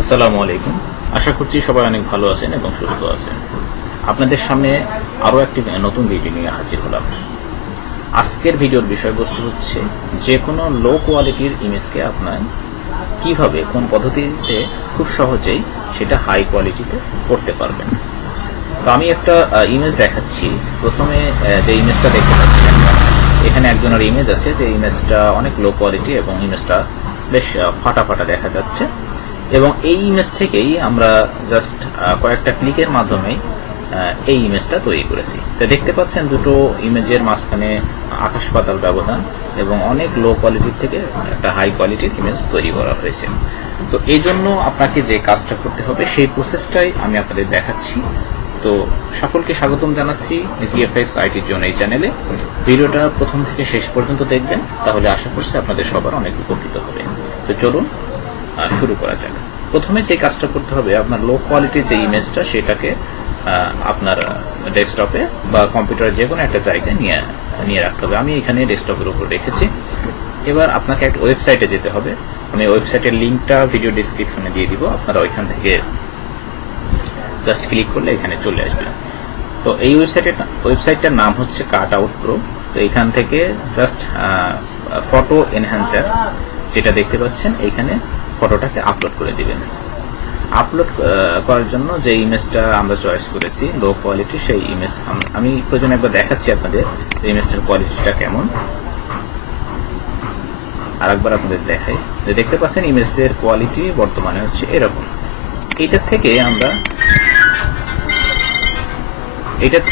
আসসালামু আলাইকুম। আশা করছি সবাই অনেক ভালো আছেন এবং সুস্থ আছেন। আপনাদের সামনে আরও একটি নতুন ভিডিও নিয়ে হাজির হলাম। আজকের ভিডিওর বিষয়বস্তু হচ্ছে যে কোনো লো কোয়ালিটির ইমেজকে আপনার কিভাবে কোন পদ্ধতিতে খুব সহজেই সেটা হাই কোয়ালিটিতে করতে পারবেন। তো আমি একটা ইমেজ দেখাচ্ছি। প্রথমে যে ইমেজটা দেখতে পাচ্ছেন, এখানে একজনের ইমেজ আছে, যে ইমেজটা অনেক লো কোয়ালিটি এবং ইমেজটা বেশ ফাটা ফাটা দেখা যাচ্ছে। এবং এই ইমেজ থেকেই আমরা জাস্ট কয়েকটা ক্লিকের মাধ্যমে এই ইমেজটা তৈরি করেছি। তো দেখতে পাচ্ছেন দুটো ইমেজের মাঝখানে আকাশ পাতাল ব্যবধান এবং অনেক লো কোয়ালিটির থেকে একটা হাই কোয়ালিটির ইমেজ তৈরি করা হয়েছে। তো এই জন্য আপনাকে যে কাজটা করতে হবে সেই প্রসেসটাই আমি আপনাদের দেখাচ্ছি। তো সকলকে স্বাগতম জানাচ্ছি GFX iTzone এই চ্যানেলে। ভিডিওটা প্রথম থেকে শেষ পর্যন্ত দেখবেন, তাহলে আশা করছি আপনাদের সবার অনেক উপকৃত হবে। তো চলুন শুরু করা যাক। প্রথমে যে কাজটা করতে হবে, আপনার লো কোয়ালিটির যে ইমেজটা সেটাকে আপনার ডেস্কটপে বা কম্পিউটারের যে কোনো একটা জায়গায় নিয়ে রাখতে হবে। আমি এখানে ডেস্কটপের উপর রেখেছি। এবার আপনাকে একটা ওয়েবসাইটে যেতে হবে। আমি ওয়েবসাইটের লিঙ্কটা ভিডিও ডিসক্রিপশনে দিয়ে দিব, আপনারা ওইখান থেকে জাস্ট ক্লিক করলে এখানে চলে আসবে। তো এই ওয়েবসাইটটার নাম হচ্ছে কাট আউট প্রো। তো এখান থেকে জাস্ট ফটো এনহ্যান্সার যেটা দেখতে পাচ্ছেন, এইখানে ফটোটাকে আপলোড করে দিবেন। আপলোড করার জন্য যে ইমেজটা আমরা চয়েস করেছি লো কোয়ালিটি, সেই ইমেজ আমি প্রয়োজনে একবার দেখাচ্ছি আপনাদের ইমেজটার কোয়ালিটিটা কেমন। আর একবার আপনাদের দেখাই, যে দেখতে পাচ্ছেন ইমেজের কোয়ালিটি বর্তমানে হচ্ছে এরকম। এইটার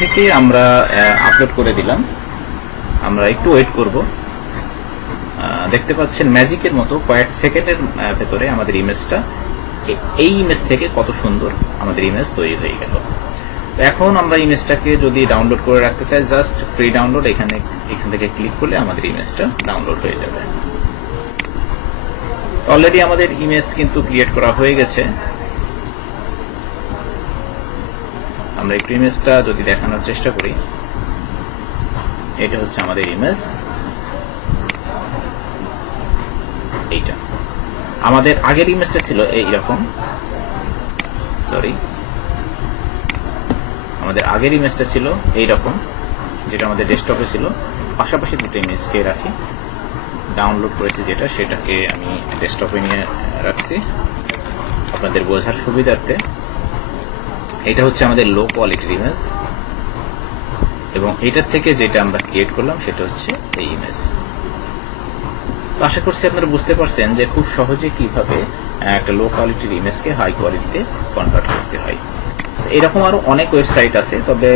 থেকে আমরা আপলোড করে দিলাম। আমরা একটু ওয়েট করব। দেখতে পাচ্ছেন ম্যাজিকের মতো কয়েক সেকেন্ডের ভেতরে আমাদের ইমেজটা, এই ইমেজ থেকে কত সুন্দর আমাদের ইমেজ তৈরি হয়ে গেল। এখন আমরা ইমেজটাকে যদি ডাউনলোড করে রাখতে চাই, জাস্ট ফ্রি ডাউনলোড এখান থেকে ক্লিক করলে আমাদের ইমেজটা ডাউনলোড হয়ে যাবে। অলরেডি আমাদের ইমেজ কিন্তু ক্রিয়েট করা হয়ে গেছে। আমরা একটু ইমেজটা যদি দেখানোর চেষ্টা করি, এটা হচ্ছে আমাদের ইমেজ। এইটা আমাদের আগের ইমেজটা ছিল এইরকম, আমাদের আগের ইমেজটা ছিল এইরকম, যেটা আমাদের ডেস্কটপে ছিল। পাশাপাশি দুটো ইমেজকে রাখি, ডাউনলোড করেছি যেটা, সেটাকে আমি ডেস্কটপে নিয়ে রাখছি আপনাদের বোঝার সুবিধার্থে। এটা হচ্ছে আমাদের লো কোয়ালিটির ইমেজ, এবং এটার থেকে যেটা আমরা ক্রিয়েট করলাম সেটা হচ্ছে এই ইমেজ। আশা করছি আপনারা বুঝতে পারছেন যে খুব সহজে কিভাবে একটা লো কোয়ালিটির ইমেজকে হাই কোয়ালিটিতে কনভার্ট করতে হয়। এরকম আরো অনেক ওয়েবসাইট আছে, তবে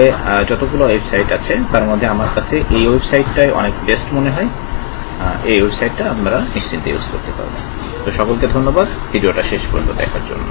যতগুলো ওয়েবসাইট আছে তার মধ্যে আমার কাছে এই ওয়েবসাইটটাই অনেক বেস্ট মনে হয়। এই ওয়েবসাইটটা আপনারা নিশ্চিন্তে ইউজ করতে পারবেন। তো সকলকে ধন্যবাদ ভিডিওটা শেষ পর্যন্ত দেখার জন্য।